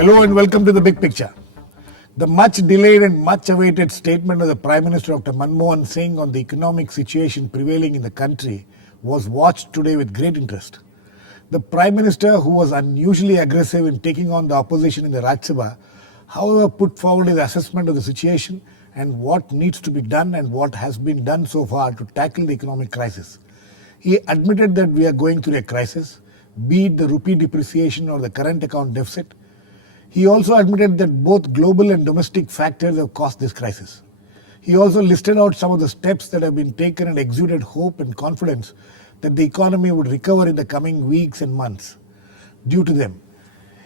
Hello and welcome to the big picture. The much delayed and much awaited statement of the Prime Minister Dr. Mohan Singh on the economic situation prevailing in the country was watched today with great interest. The Prime Minister, who was unusually aggressive in taking on the opposition in the Rajya Sabha, however put forward his assessment of the situation and what needs to be done and what has been done so far to tackle the economic crisis. He admitted that we are going through a crisis, be it the rupee depreciation or the current account deficit. He also admitted that both global and domestic factors have caused this crisis. He also listed out some of the steps that have been taken and exuded hope and confidence that the economy would recover in the coming weeks and months due to them.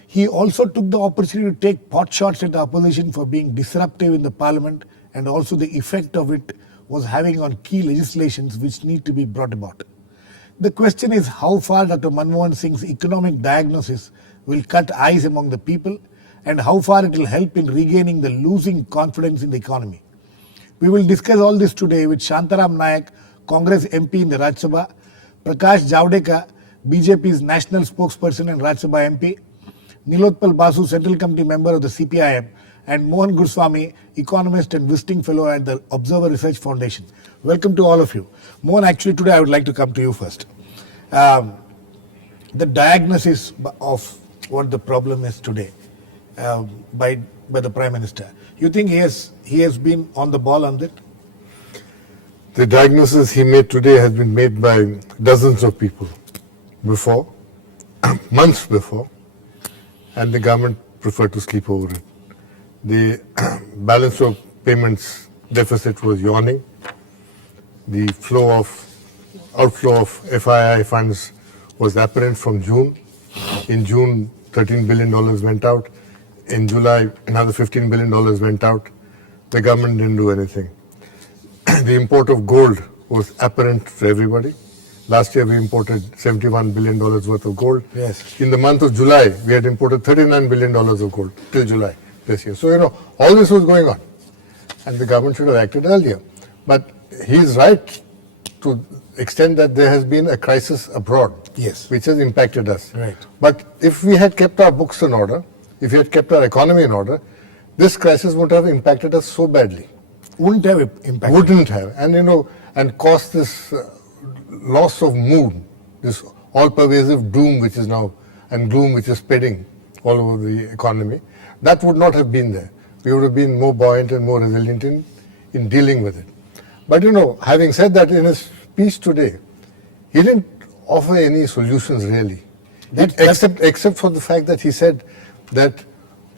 He also took the opportunity to take pot shots at the opposition for being disruptive in the parliament and also the effect of it was having on key legislations which need to be brought about. The question is how far Dr. Manmohan Singh's economic diagnosis will cut eyes among the people and how far it will help in regaining the losing confidence in the economy. We will discuss all this today with Shantaram Naik, Congress MP in the Rajya Sabha, Prakash Javadekar, BJPs National Spokesperson and Rajya Sabha MP, Nilotpal Basu, Central Committee member of the CPIM, and Mohan Guruswamy, Economist and visiting fellow at the Observer Research Foundation. Welcome to all of you. Mohan, actually today I would like to come to you first. The diagnosis of what the problem is today by the Prime Minister. You think he has been on the ball on that? The diagnosis he made today has been made by dozens of people before, months before, and the government preferred to sleep over it. The balance of payments deficit was yawning. The outflow of FII funds was apparent from June. In June, $13 billion went out. In July, another $15 billion went out. The government didn't do anything. The import of gold was apparent to everybody. Last year, we imported $71 billion worth of gold. Yes. In the month of July, we had imported $39 billion of gold till July this year. So, all this was going on. And the government should have acted earlier. But he is right to the extent that there has been a crisis abroad, Yes. which has impacted us. Right. But if we had kept our books in order, if we had kept our economy in order, this crisis wouldn't have impacted us so badly. Wouldn't have impacted. Wouldn't have. And, and caused this loss of mood, this all-pervasive doom which is now, and gloom which is spreading all over the economy. That would not have been there. We would have been more buoyant and more resilient in dealing with it. But, having said that, in his speech today, he didn't offer any solutions really. Except for the fact that he said that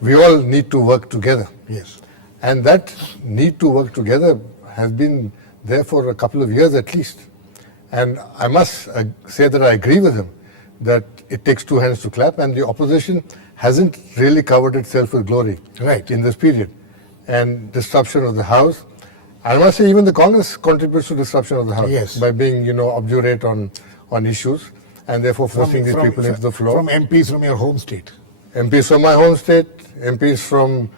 we all need to work together. Yes. And that need to work together has been there for a couple of years at least. And I must say that I agree with him that it takes two hands to clap, and the opposition hasn't really covered itself with glory in this period. And disruption of the House, I must say even the Congress contributes to disruption of the House by being, obdurate on issues and therefore forcing these people into the floor. From MPs from your home state. MPs from my home state, MPs from,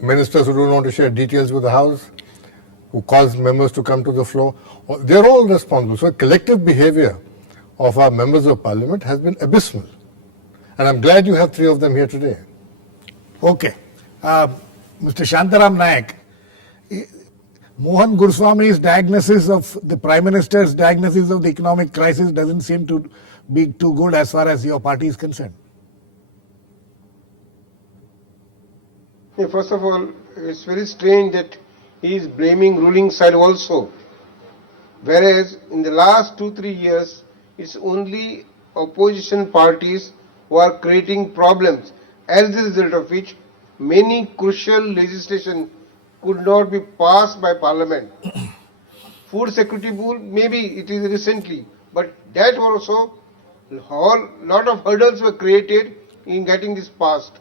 ministers who don't want to share details with the House, who cause members to come to the floor. They're all responsible. So collective behavior of our members of parliament has been abysmal. And I'm glad you have three of them here today. Okay. Mr. Shantaram Naik, Mohan Guruswamy's diagnosis of the Prime Minister's diagnosis of the economic crisis doesn't seem to be too good as far as your party is concerned. First of all, it's very strange that he is blaming ruling side also. Whereas in the last 2-3 years, it's only opposition parties who are creating problems, as a result of which many crucial legislation could not be passed by parliament. Food security bill, maybe it is recently, but that also a lot of hurdles were created in getting this passed.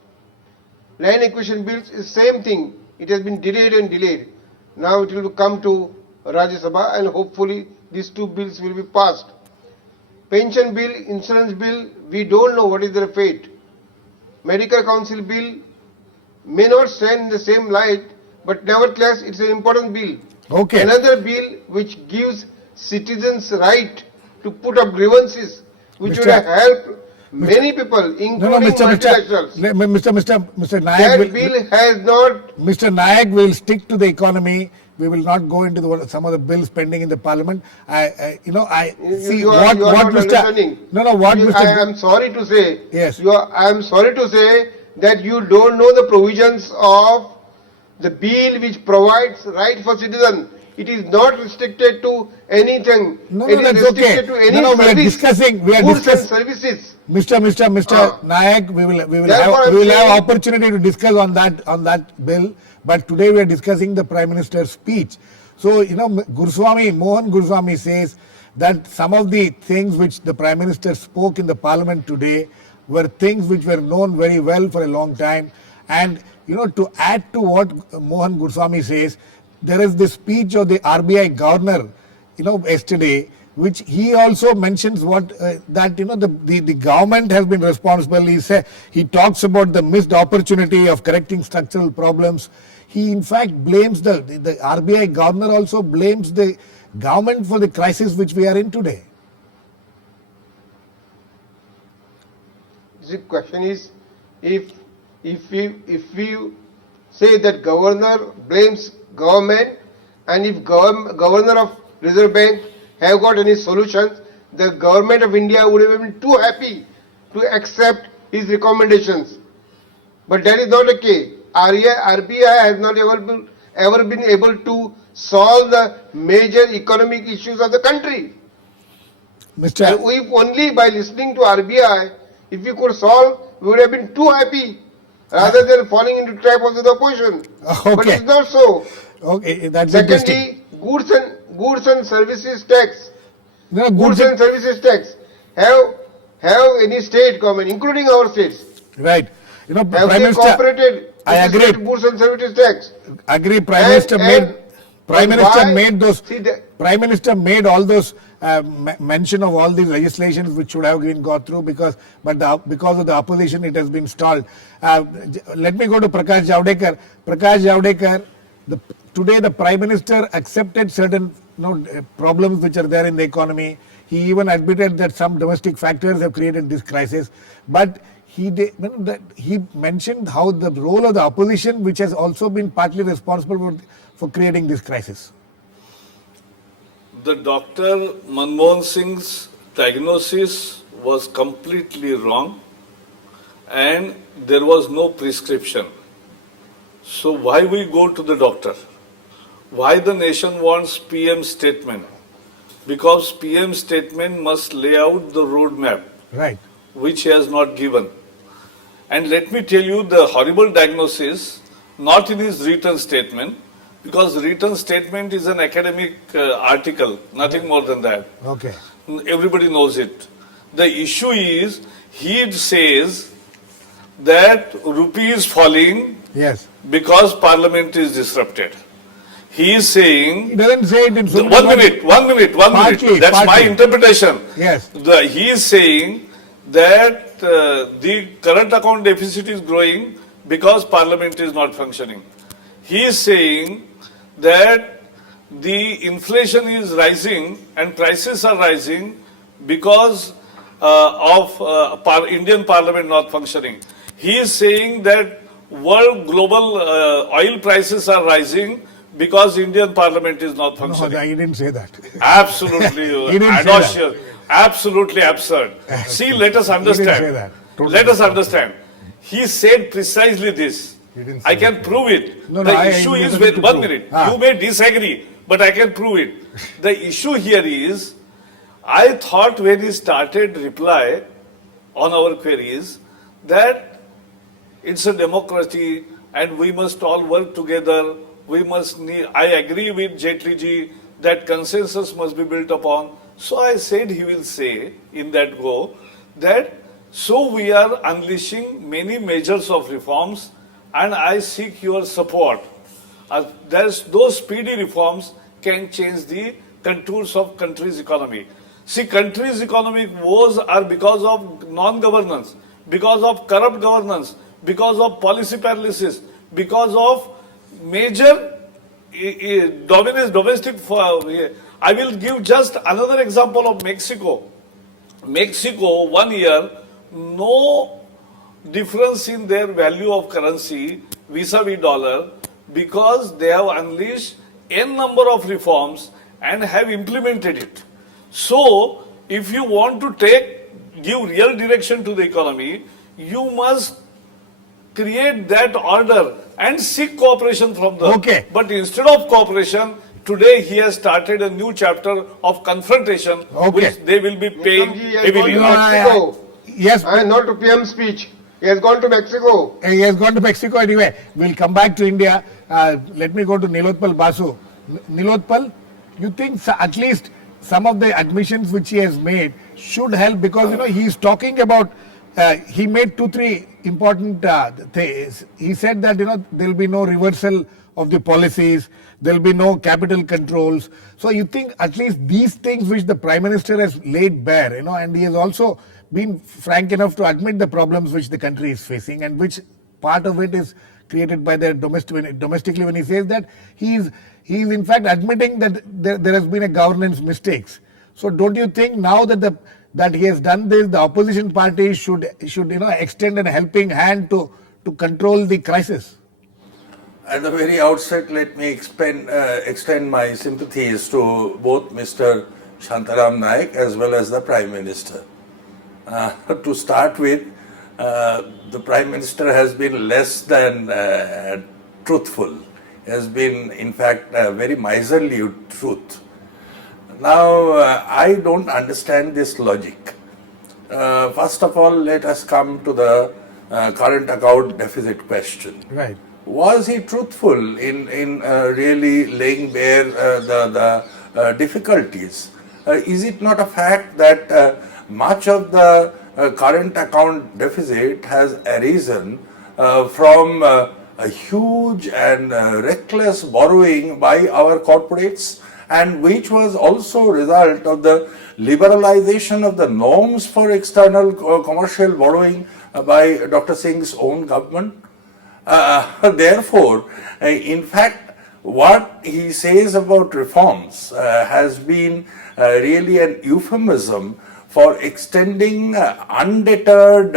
Land acquisition bills is same thing. It has been delayed and delayed. Now it will come to Rajya Sabha and hopefully these two bills will be passed. Pension bill, insurance bill, we don't know what is their fate. Medical Council bill may not stand in the same light, but nevertheless it's an important bill. Okay. Another bill which gives citizens right to put up grievances, which would have helped many people, No, including multinationals. Mr. Naik That will, bill has not. Mr. Naik will stick to the economy. We will not go into some of the bills pending in the parliament. See You are not understanding. What Mr. I am sorry to say. Yes. I am sorry to say that you don't know the provisions of the bill which provides right for citizen. It is not restricted to anything. No, it is that's restricted okay. to any No, we are service. discussing. We are goods discussing. and services. Mr. Naik, we will Therefore, have I'm saying- opportunity to discuss on that bill. But today we are discussing the Prime Minister's speech. So Mohan Guruswamy says that some of the things which the Prime Minister spoke in the Parliament today were things which were known very well for a long time. And to add to what Mohan Guruswamy says, there is the speech of the RBI governor, yesterday, which he also mentions the government has been responsible. He talks about the missed opportunity of correcting structural problems. He in fact blames the RBI governor also blames the government for the crisis which we are in today. The question is, if we say that governor blames government, and if governor of Reserve Bank have got any solutions, the government of India would have been too happy to accept his recommendations. But that is not the case. RBI has not ever been able to solve the major economic issues of the country. Mr. And if only by listening to RBI, if we could solve, we would have been too happy rather than falling into the trap of the opposition. Okay. But it's not so. Okay, that's interesting. Secondly, goods and services tax. No, Goods and services tax have any state government, including our states, right. have Prime they Minister, cooperated I with the agree. state goods and services tax? Agree. Prime And- Minister made. and- Prime but Minister why- made those. See, the- Prime Minister made all those mention of all these legislations which should have been gone through because of the opposition it has been stalled. Let me go to Prakash Javadekar. Prakash Javadekar, today the Prime Minister accepted certain problems which are there in the economy. He even admitted that some domestic factors have created this crisis, but he mentioned how the role of the opposition, which has also been partly responsible for creating this crisis. The Dr. Manmohan Singh's diagnosis was completely wrong and there was no prescription. So why we go to the doctor? Why the nation wants PM statement? Because PM statement must lay out the roadmap, Right. which he has not given. And let me tell you the horrible diagnosis, not in his written statement, because written statement is an academic article, nothing more than that. Okay. Everybody knows it. The issue is, he says that rupee is falling Yes. because parliament is disrupted. He is saying, He doesn't say it in so one minute. Partly, That's my partly. interpretation. Yes. He is saying that the current account deficit is growing because parliament is not functioning. He is saying that the inflation is rising and prices are rising because of Indian parliament not functioning. He is saying that global oil prices are rising because Indian parliament is not No, functioning. he didn't say that. Absolutely He didn't say audacious. Absolutely absurd. See, let us understand. say that. Let us understand. He said precisely this. He didn't I say can that. prove it. No, The I issue is need with to 1 prove. minute. Ah. You may disagree, but I can prove it. The issue here is, I thought when he started reply on our queries that it's a democracy and we must all work together. I agree with Jaitley ji that consensus must be built upon. So I said he will say in that go that so we are unleashing many measures of reforms and I seek your support. Those speedy reforms can change the contours of country's economy. See, country's economic woes are because of non-governance, because of corrupt governance, because of policy paralysis, because of major domestic. I will give just another example of Mexico. Mexico, 1 year, no difference in their value of currency vis-a-vis dollar because they have unleashed n number of reforms and have implemented it. So, if you want to give real direction to the economy, you must create that order and seek cooperation from them. Okay. But instead of cooperation, today he has started a new chapter of confrontation, Okay. which they will be paying Nikamji has gone heavily. to No, Mexico. Yes, And not to PM speech. He has gone to Mexico. he has gone to Mexico anyway. We'll come back to India. Let me go to Nilotpal Basu. Nilotpal, you think at least some of the admissions which he has made should help because he's talking about he made 2-3 important things. He said that there'll be no reversal of the policies, there'll be no capital controls. So you think at least these things which the Prime Minister has laid bare, and he has also been frank enough to admit the problems which the country is facing and which part of it is created by the domestically when he says that he is in fact admitting that there has been a governance mistakes. So don't you think now that he has done this, the opposition party should extend a helping hand to control the crisis? At the very outset, let me extend my sympathies to both Mr. Shantaram Naik as well as the Prime Minister. To start with, the Prime Minister has been less than truthful, has been in fact very miserly truth. Now, I don't understand this logic. First of all, let us come to the current account deficit question. Right. Was he truthful in really laying bare the difficulties? Is it not a fact that much of the current account deficit has arisen from a huge and reckless borrowing by our corporates, and which was also a result of the liberalization of the norms for external commercial borrowing by Dr. Singh's own government? Therefore, in fact, what he says about reforms has been really an euphemism for extending undeterred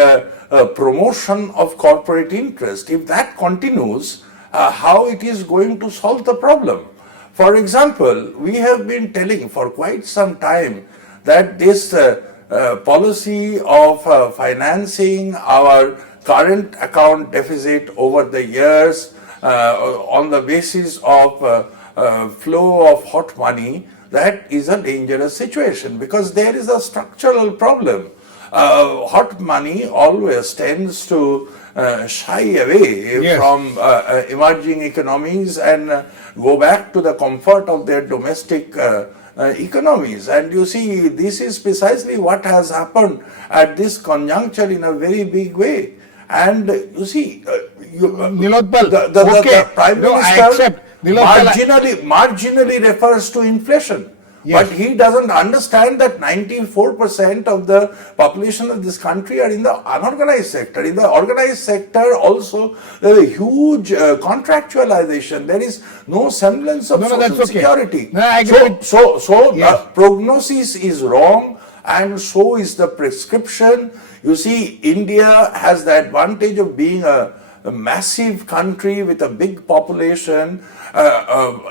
promotion of corporate interest. If that continues, how it is going to solve the problem? For example, we have been telling for quite some time that this policy of financing our current account deficit over the years on the basis of flow of hot money, that is a dangerous situation because there is a structural problem. Hot money always tends to shy away Yes. from emerging economies and go back to the comfort of their domestic economies. And you see, this is precisely what has happened at this conjuncture in a very big way. And you see, Nilotpal, the Prime No, I Minister accept. Nilotpal, marginally refers to inflation. Yes. But he doesn't understand that 94% of the population of this country are in the unorganized sector. In the organized sector also, there is a huge contractualization. There is no semblance of social that's okay. security. No, I agree with- So Yes. the prognosis is wrong, and so is the prescription. You see, India has the advantage of being a massive country with a big population.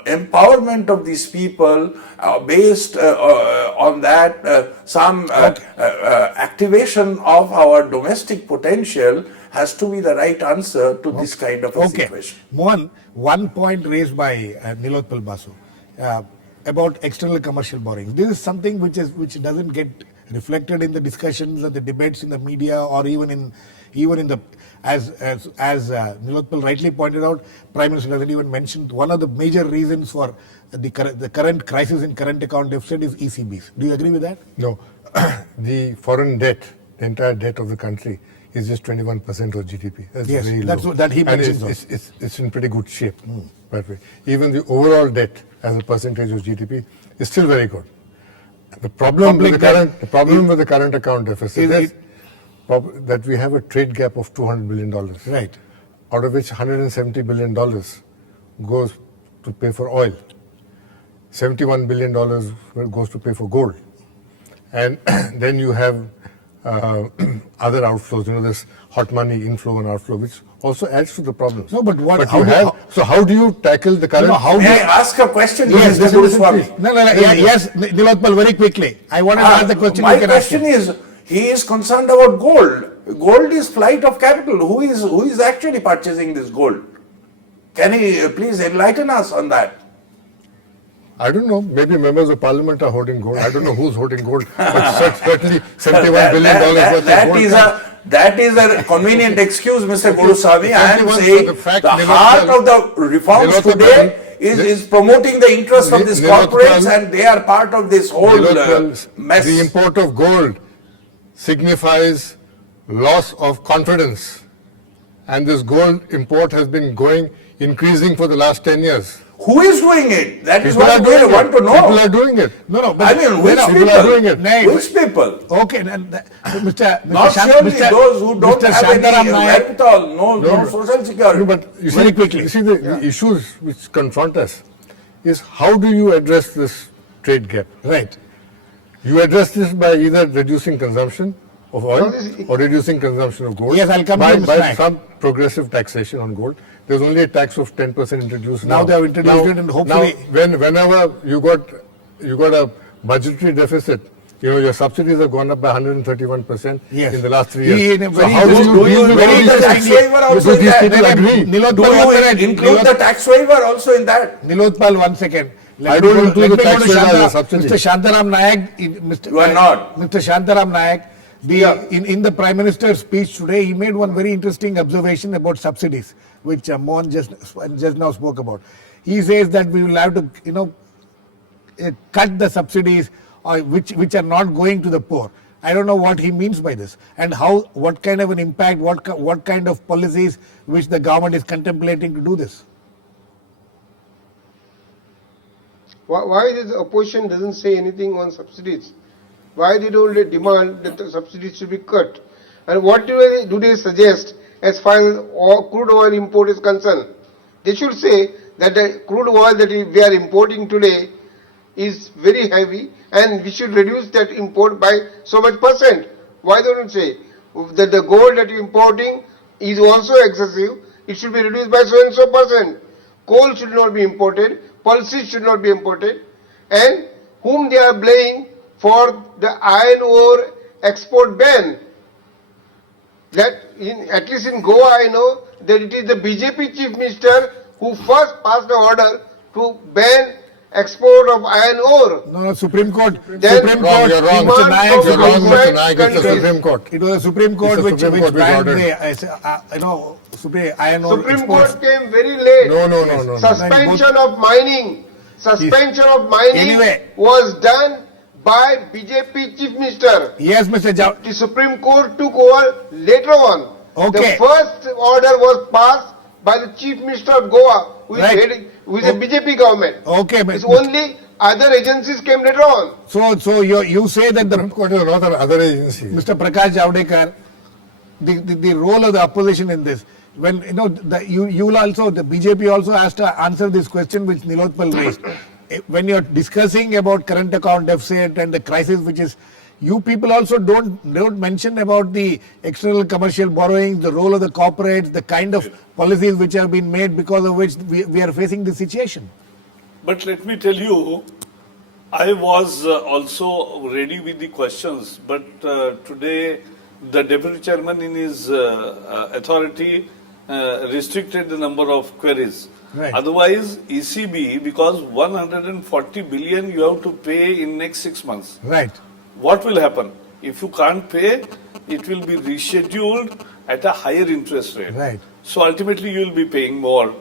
Empowerment of these people based on that, some activation of our domestic potential has to be the right answer to this kind of a situation. Mohan, one point raised by Nilotpal Basu about external commercial borrowing. This is something which doesn't get reflected in the discussions and the debates in the media or even in the as Nilotpal rightly pointed out, Prime Minister doesn't even mention one of the major reasons for the current crisis in current account deficit is ECBs. Do you agree with that? No, the foreign debt, the entire debt of the country is just 21% of GDP. That's Yes, very that's low. what- that he And mentions it's in pretty good shape. By the way. Even the overall debt as a percentage of GDP is still very good. The problem with the current account deficit is that we have a trade gap of $200 billion. Right. Out of which $170 billion goes to pay for oil. $71 billion goes to pay for gold. And then you have other outflows. There's hot money inflow and outflow, which also adds to the problems. No, but what? But you have. So how do you tackle the current? May I ask a question to Yes, Mr. listen, Guruswamy? please. No, yes, Nilotpal, very quickly. I wanted to ask the question. My you can ask question him. is, he is concerned about gold. Gold is flight of capital. Who is actually purchasing this gold? Can he please enlighten us on that? I don't know. Maybe members of parliament are holding gold. I don't know who's holding gold, but certainly $71 billion worth of gold. That is a convenient excuse, Mr. Guruswamy. I am 71 saying for the fact the heart of the reforms Nilotpal- today is promoting the interest of these Nilotpal- corporates, and they are part of this whole mess. The import of gold signifies loss of confidence, and this gold import has been increasing for the last 10 years. Who is doing it? That is People what are we doing it. want to know. People are doing it. No, I mean, which people people are doing it. Naik. Which people? Okay, and Mr. Not Shan- surely Mr. those who don't Mr. have Shantaram any Naik. wherewithal, no social security. No, but you see, Very quickly. You see the issues which confront us is how do you address this trade gap? Right. You address this by either reducing consumption of oil No, this- or reducing consumption of gold. Yes, I'll come to by, Mr. by Naik. some progressive taxation on gold. There's only a tax of 10% introduced now. Now they have introduced it and hopefully- Now, whenever you got a budgetary deficit, your subsidies have gone up by 131% Yes. in the last 3 He years. in a So very how do good- you do deal you with very all these good things? tax waiver also Do in these that? people No, no, agree? Nilotpal, Do one you minute. include the tax waiver also in that? Nilotpal, 1 second. I don't include the let me go tax to waiver as a Shanta- subsidy. Mr. Shantaram Naik, You are not. Mr. Shantaram Naik, in the Prime Minister's speech today, he made one very interesting observation about subsidies, which Mohan just now spoke about. He says that we will have to, cut the subsidies which are not going to the poor. I don't know what he means by this, and what kind of an impact, what kind of policies which the government is contemplating to do this. Why the opposition doesn't say anything on subsidies? Why they don't demand that the subsidies should be cut? And what do they suggest as far as crude oil import is concerned? They should say that the crude oil that we are importing today is very heavy and we should reduce that import by so much percent. Why don't you say that the gold that you're importing is also excessive, it should be reduced by so and so percent. Coal should not be imported, pulses should not be imported, and whom they are blaming for the iron ore export ban. That at least in Goa I know that it is the BJP chief minister who first passed the order to ban export of iron ore. No, Supreme Court. Then Supreme Wrong, Court. you're wrong. Mr. Demand Naik, from You're wrong, Mr. outside Naik. It's the countries. Supreme Court. It was the Supreme Court It's the which Supreme Court which banned ordered. Supreme iron ore Supreme exports. Court came very late. No. Suspension of mining. Suspension of mining Anyway. was done by BJP chief minister. Yes, Mr. The Supreme Court took over later on. Okay. The first order was passed by the chief minister of Goa, who is Right. heading, who is a BJP government. Okay, but It's only other agencies came later on. so you say that the Supreme Court is not another agency. Mr. Prakash Javadekar, the role of the opposition in this, when you will also, the BJP also has to answer this question which Nilotpal raised. When you're discussing about current account deficit and the crisis which is, you people also don't mention about the external commercial borrowing, the role of the corporates, the kind of policies which have been made because of which we are facing this situation. But let me tell you, I was also ready with the questions, but today the deputy chairman in his authority restricted the number of queries. Right. Otherwise, ECB, because 140 billion you have to pay in next 6 months. Right. What will happen? If you can't pay, it will be rescheduled at a higher interest rate. Right. So ultimately you will be paying more.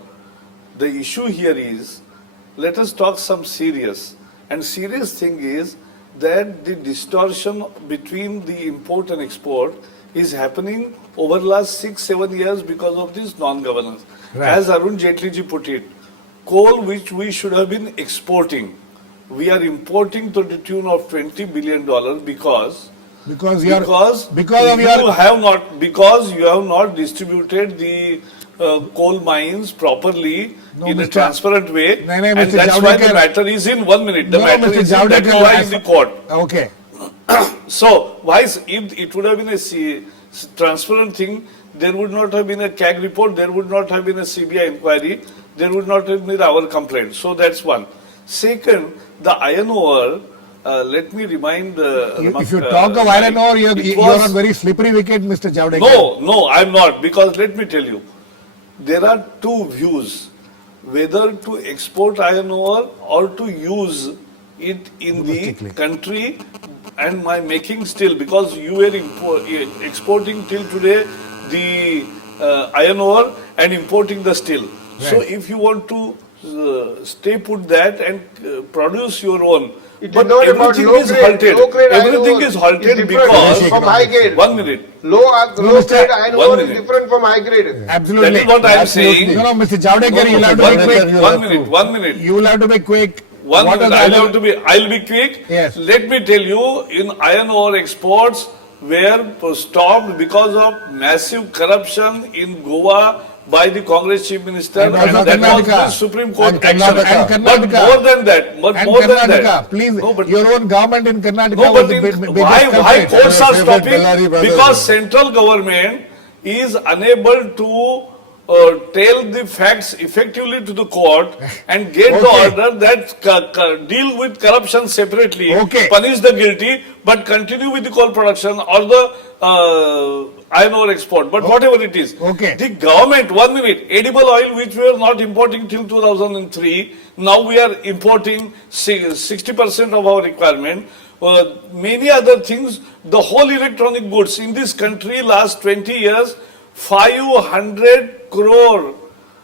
The issue here is, let us talk some serious. And serious thing is that the distortion between the import and export is happening over the last 6-7 years because of this non-governance. Right. As Arun Jaitley ji put it, coal which we should have been exporting, we are importing to the tune of $20 billion because you have not distributed the coal mines properly in a transparent way, No, and Mr. that's why the Javadekar- matter is in 1 minute. The No, matter Mr. is in, that is Javadekar, why in the court. Okay. So, if it would have been a transparent thing, there would not have been a CAG report, there would not have been a CBI inquiry, there would not have been our complaint. So, that's one. Second, the iron ore, let me remind... If you talk of iron ore, you're on very slippery wicket, Mr. Javadekar. No, I'm not, because let me tell you, there are two views, whether to export iron ore or to use it in the country and my making steel, because you were exporting till today the iron ore and importing the steel. Right. So if you want to stay put that and produce your own, It but is not about everything low is grade. halted. Low grade iron Everything ore is halted is different because from high grade. 1 minute. Low grade iron One ore is minute. different from high grade. Absolutely. That is what I am saying. No, Mr. Javadekar, you'll have to be quick. 1 minute. You will have to be quick. One What minute, are the other- I'll be quick. Yes. Let me tell you, in iron ore exports were stopped because of massive corruption in Goa by the Congress Chief Minister, And also that was Karnataka. the Supreme Court And action. Karnataka. But more than that, And more than Karnataka, that. please, No, but- your own government in Karnataka No, was but the in, biggest why culprit. courts are Favorite stopping? Bellary brothers. Because central government is unable to tell the facts effectively to the court and get the Okay. order that deal with corruption separately, Okay. punish the guilty, but continue with the coal production or the iron ore export. But whatever it is, Okay. the government, 1 minute, edible oil which we were not importing till 2003, now we are importing 60% of our requirement. Many other things, the whole electronic goods in this country last 20 years, 500 crore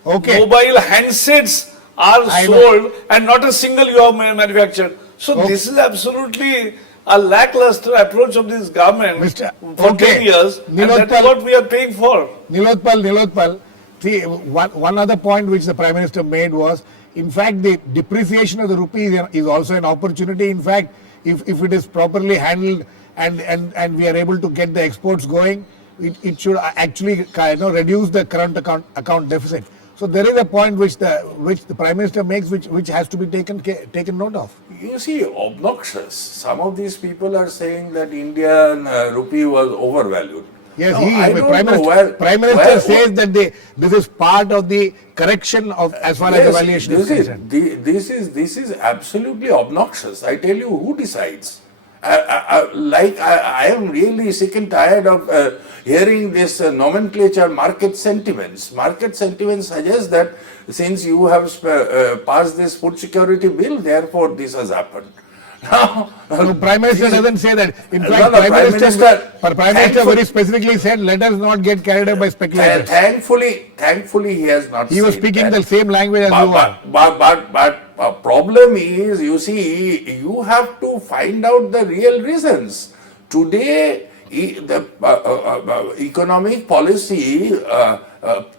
Okay. mobile handsets are I know. sold and not a single you have manufactured. So this is absolutely a lackluster approach of this government Mr. for Okay. 10 years, and that is Nilotpal. what we are paying for. Nilotpal. See, one other point which the Prime Minister made was, in fact, the depreciation of the rupee is also an opportunity. In fact, if it is properly handled and we are able to get the exports going, it should actually reduce the current account deficit. So there is a point which the Prime Minister makes, which has to be taken note of. You see, obnoxious. Some of these people are saying that Indian rupee was overvalued. Yes, Now, I don't Prime know Minister, Prime Minister where- says that this is part of the correction of as far as Yes, evaluation is concerned. this is absolutely obnoxious. I tell you, who decides? I am really sick and tired of hearing this nomenclature, market sentiments. Market sentiments suggest that since you have passed this food security bill, therefore this has happened. Now, No, Prime Minister doesn't say that. In No, fact, no, Prime Minister thankful- very specifically said, let us not get carried away by speculators. Thankfully, he has not. He was said speaking that. the same language as you are. But problem is, you see, you have to find out the real reasons. Today, the economic policy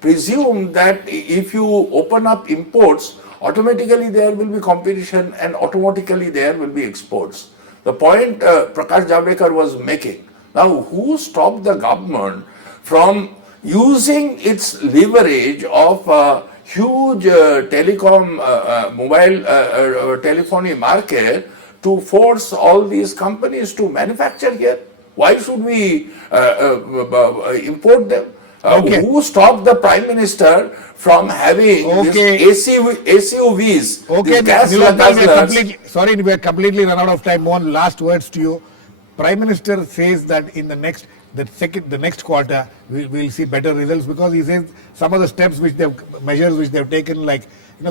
presume that if you open up imports, automatically there will be competition and automatically there will be exports. The point Prakash Javadekar was making. Now, who stopped the government from using its leverage of huge mobile telephony market to force all these companies to manufacture here? Why should we import them? Okay. Who stopped the Prime Minister from having Okay. these SUVs? Okay, these gas Nilotpal, we are completely run out of time. One last words to you. Prime Minister says that in the next quarter we will see better results, because he says some of the measures which they have taken, like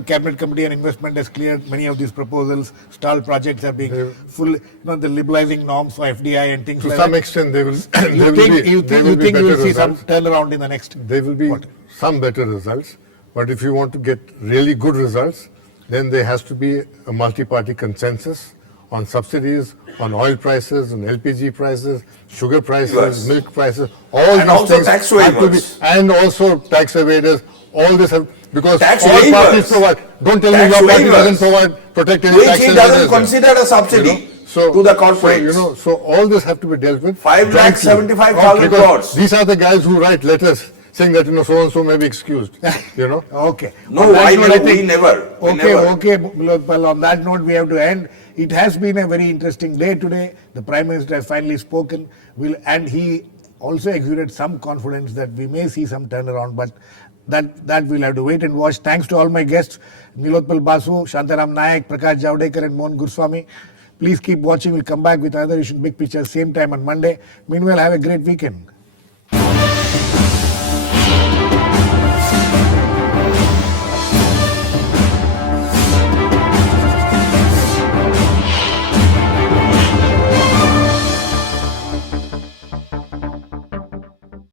Cabinet Committee on Investment has cleared many of these proposals. Stalled projects are being the liberalizing norms for FDI and things To like some that. extent, they will. You think we will see some turnaround in the next? There will be quarter? some better results, but if you want to get really good results, then there has to be a multi-party consensus on subsidies, on oil prices, on LPG prices, sugar prices, Yes. milk prices, all And these also things tax have to be, waivers. and also tax evaders. All this because Tax all waivers. parties provide. Don't tell me Tax your party waivers. doesn't protect any Which tax he evaders doesn't there. consider a subsidy to the corporates. So all this have to be dealt with. 5,75,000 Because crores. These are the guys who write letters saying that so and so may be excused. Okay. No, On that I note, never, think- we never. Okay, Nilotpal, on that note, we have to end. It has been a very interesting day today. The Prime Minister has finally spoken, and he also exuded some confidence that we may see some turnaround, but that we'll have to wait and watch. Thanks to all my guests, Nilotpal, Basu, Shantaram, Naik, Prakash, Javadekar and Mohan, Guruswamy. Please keep watching. We'll come back with another issue, Big Picture, same time on Monday. Meanwhile, have a great weekend.